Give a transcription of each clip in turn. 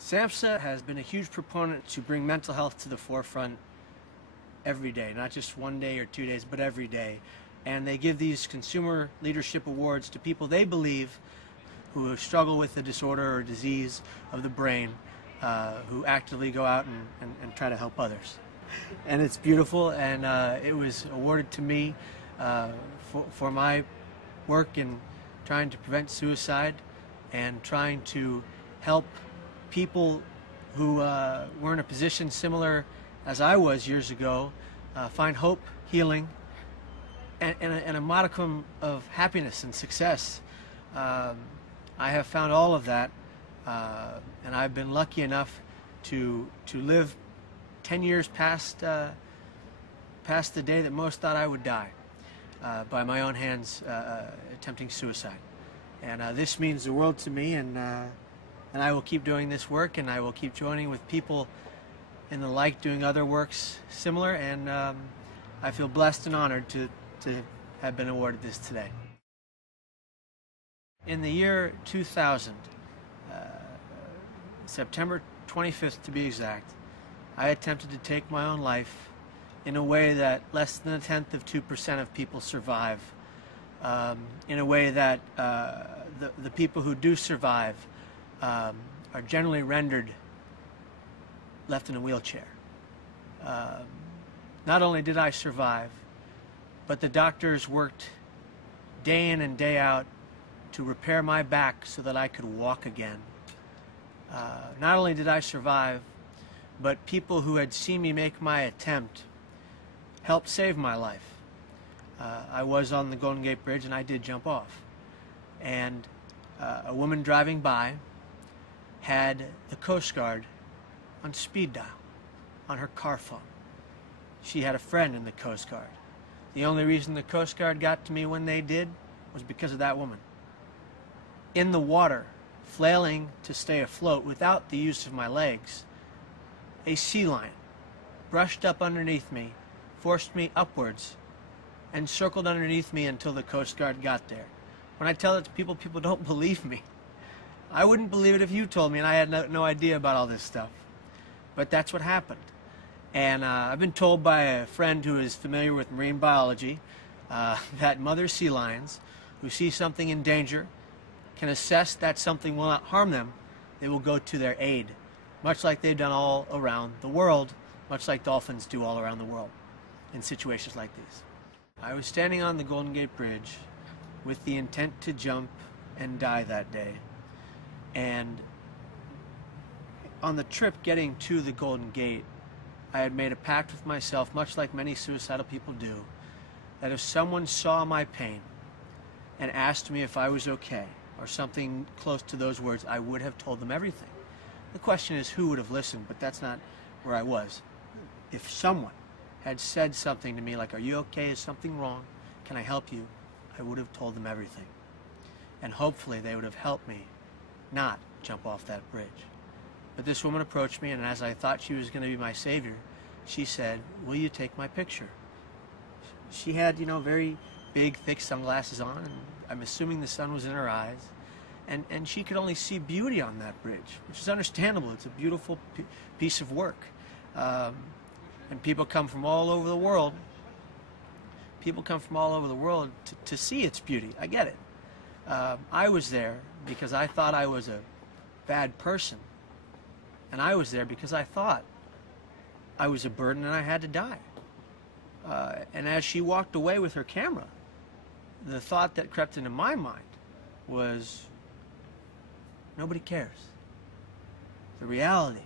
SAMHSA has been a huge proponent to bring mental health to the forefront every day, not just one day or 2 days, but every day. And they give these consumer leadership awards to people they believe who struggle with a disorder or disease of the brain, who actively go out and try to help others. And it's beautiful, and it was awarded to me for my work in trying to prevent suicide and trying to help people who were in a position similar as I was years ago find hope, healing, and a modicum of happiness and success. I have found all of that, and I've been lucky enough to live 10 years past the day that most thought I would die by my own hands attempting suicide. And this means the world to me, and I will keep doing this work, and I will keep joining with people in the like doing other works similar, and I feel blessed and honored to have been awarded this today. In the year 2000, September 25th to be exact, I attempted to take my own life in a way that less than 1/10 of 2% of people survive, in a way that the people who do survive are generally rendered left in a wheelchair. Not only did I survive, but the doctors worked day in and day out to repair my back so that I could walk again. Not only did I survive, but people who had seen me make my attempt helped save my life. I was on the Golden Gate Bridge and I did jump off. And a woman driving by had the Coast Guard on speed dial on her car phone. She had a friend in the Coast Guard. The only reason the Coast Guard got to me when they did was because of that woman. In the water, flailing to stay afloat without the use of my legs, a sea lion brushed up underneath me, forced me upwards, and circled underneath me until the Coast Guard got there. When I tell it to people, people don't believe me. I wouldn't believe it if you told me, and I had no idea about all this stuff. But that's what happened. And I've been told by a friend who is familiar with marine biology that mother sea lions who see something in danger can assess that something will not harm them. They will go to their aid, much like they've done all around the world, much like dolphins do all around the world in situations like these. I was standing on the Golden Gate Bridge with the intent to jump and die that day. And on the trip getting to the Golden Gate, I had made a pact with myself, much like many suicidal people do, that if someone saw my pain and asked me if I was okay, or something close to those words, I would have told them everything. The question is who would have listened, but that's not where I was. If someone had said something to me like, "Are you okay? Is something wrong? Can I help you?" I would have told them everything. And hopefully they would have helped me not jump off that bridge. But this woman approached me, and as I thought she was going to be my savior, she said, "Will you take my picture?" She had, very big, thick sunglasses on, and I'm assuming the sun was in her eyes. And she could only see beauty on that bridge, which is understandable. It's a beautiful piece of work. And people come from all over the world. People come from all over the world to see its beauty. I get it. I was there because I thought I was a bad person. And I was there because I thought I was a burden and I had to die. And as she walked away with her camera, the thought that crept into my mind was, nobody cares. The reality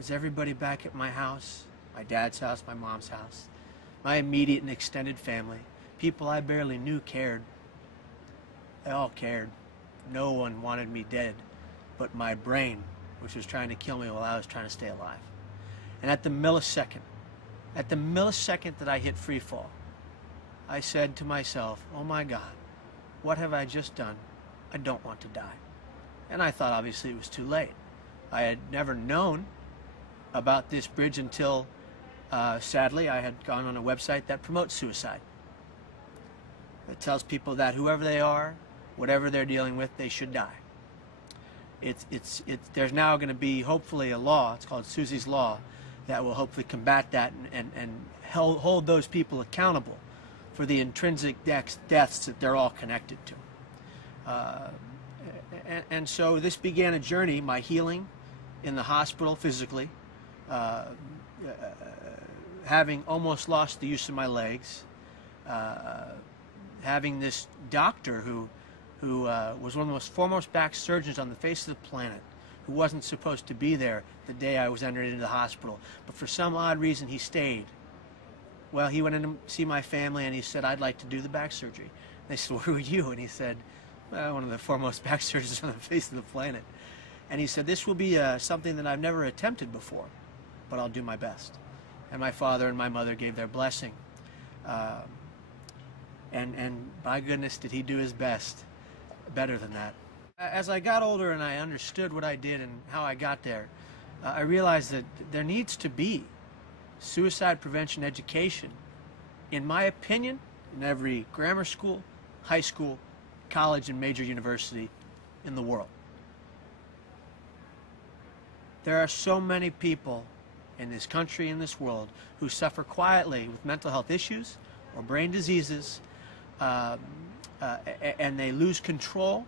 is everybody back at my house, my dad's house, my mom's house, my immediate and extended family, people I barely knew cared. They all cared. No one wanted me dead but my brain, which was trying to kill me while I was trying to stay alive. And at the millisecond that I hit free fall, I said to myself, "Oh my God, what have I just done? I don't want to die." And I thought obviously it was too late. I had never known about this bridge until, sadly, I had gone on a website that promotes suicide. It tells people that whoever they are, whatever they're dealing with, they should die. there's now going to be hopefully a law, it's called Susie's Law, that will hopefully combat that and hold those people accountable for the intrinsic deaths that they're all connected to. And so this began a journey, my healing in the hospital physically, having almost lost the use of my legs, having this doctor who was one of the most foremost back surgeons on the face of the planet, who wasn't supposed to be there the day I was entered into the hospital, but for some odd reason he stayed. Well, he went in to see my family and he said, "I'd like to do the back surgery." And they said, "Who are you?" And he said, "Well, one of the foremost back surgeons on the face of the planet." And he said, "This will be something that I've never attempted before, but I'll do my best." And my father and my mother gave their blessing. And by goodness, did he do his best. Better than that. As I got older and I understood what I did and how I got there, I realized that there needs to be suicide prevention education, in my opinion, in every grammar school, high school, college, and major university in the world. There are so many people in this country, in this world, who suffer quietly with mental health issues or brain diseases, and they lose control,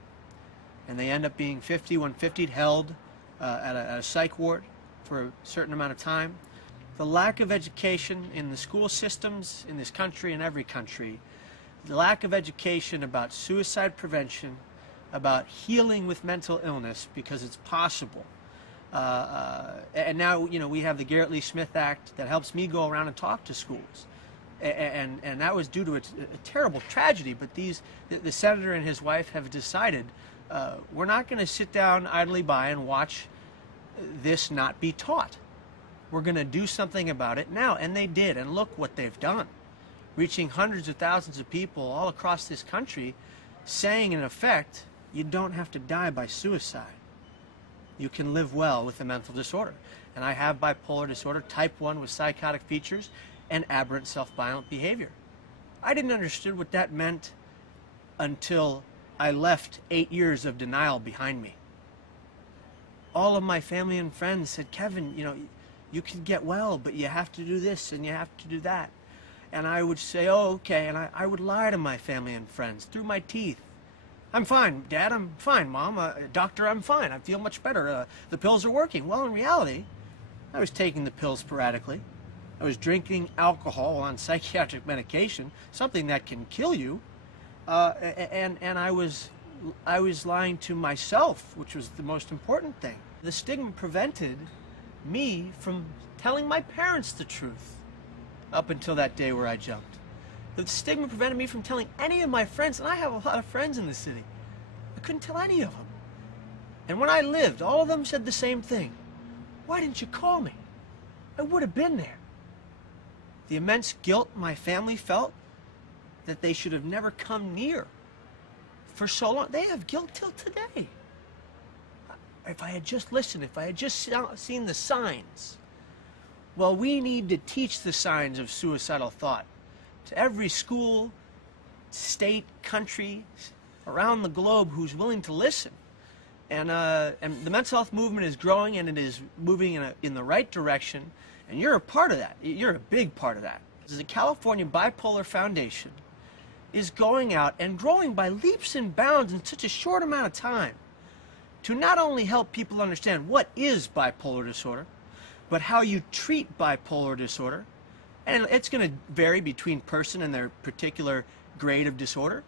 and they end up being 150 held at a psych ward for a certain amount of time. The lack of education in the school systems in this country and every country, the lack of education about suicide prevention, about healing with mental illness, because it's possible. And now, you know, we have the Garrett Lee Smith Act that helps me go around and talk to schools. And that was due to a terrible tragedy, but the senator and his wife have decided we're not going to sit down idly by and watch this not be taught. We're going to do something about it now, and they did, and look what they've done, reaching hundreds of thousands of people all across this country, saying in effect, you don't have to die by suicide. You can live well with a mental disorder. And I have bipolar disorder, type 1 with psychotic features, and aberrant self-violent behavior. I didn't understand what that meant until I left 8 years of denial behind me. All of my family and friends said, "Kevin, you know, you can get well, but you have to do this and you have to do that." And I would say, "Oh, okay," and I would lie to my family and friends through my teeth. "I'm fine, Dad, I'm fine, Mom, Doctor, I'm fine, I feel much better, the pills are working." Well, in reality, I was taking the pills sporadically. I was drinking alcohol on psychiatric medication, something that can kill you, and I was lying to myself, which was the most important thing. The stigma prevented me from telling my parents the truth up until that day where I jumped. The stigma prevented me from telling any of my friends, and I have a lot of friends in the city. I couldn't tell any of them. And when I lived, all of them said the same thing. "Why didn't you call me? I would have been there." The immense guilt my family felt that they should have never come near for so long. They have guilt till today. If I had just listened, if I had just seen the signs. Well, we need to teach the signs of suicidal thought to every school, state, country, around the globe who's willing to listen. And the mental health movement is growing, and it is moving in the right direction. And you're a part of that. You're a big part of that. The California Bipolar Foundation is going out and growing by leaps and bounds in such a short amount of time to not only help people understand what is bipolar disorder, but how you treat bipolar disorder. And it's going to vary between person and their particular grade of disorder,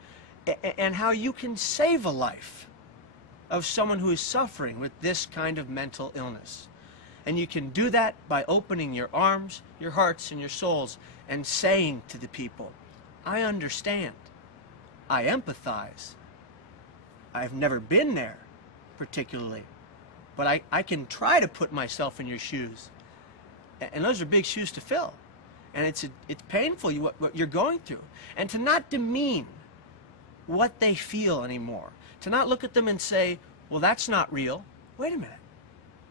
and how you can save a life of someone who is suffering with this kind of mental illness. And you can do that by opening your arms, your hearts, and your souls and saying to the people, "I understand. I empathize. I've never been there particularly, but I can try to put myself in your shoes." And those are big shoes to fill. And it's painful what you're going through. And to not demean what they feel anymore. To not look at them and say, "Well, that's not real." Wait a minute.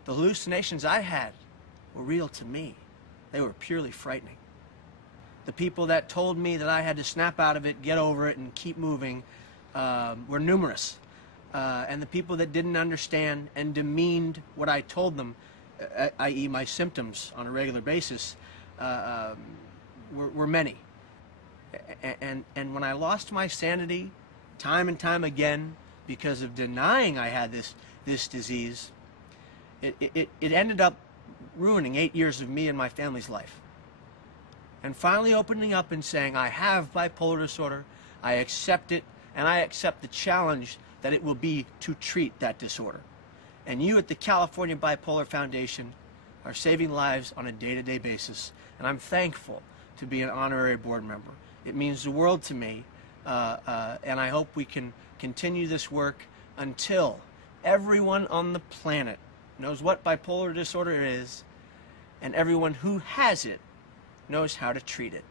The hallucinations I had were real to me. They were purely frightening. The people that told me that I had to snap out of it, get over it, and keep moving were numerous. and the people that didn't understand and demeaned what I told them, i.e. my symptoms on a regular basis, were many. And when I lost my sanity time and time again because of denying I had this disease, it ended up ruining 8 years of me and my family's life. And finally opening up and saying, I have bipolar disorder, I accept it, and I accept the challenge that it will be to treat that disorder. And you at the California Bipolar Foundation are saving lives on a day-to-day basis, and I'm thankful to be an honorary board member. It means the world to me, and I hope we can continue this work until everyone on the planet knows what bipolar disorder is, and everyone who has it knows how to treat it.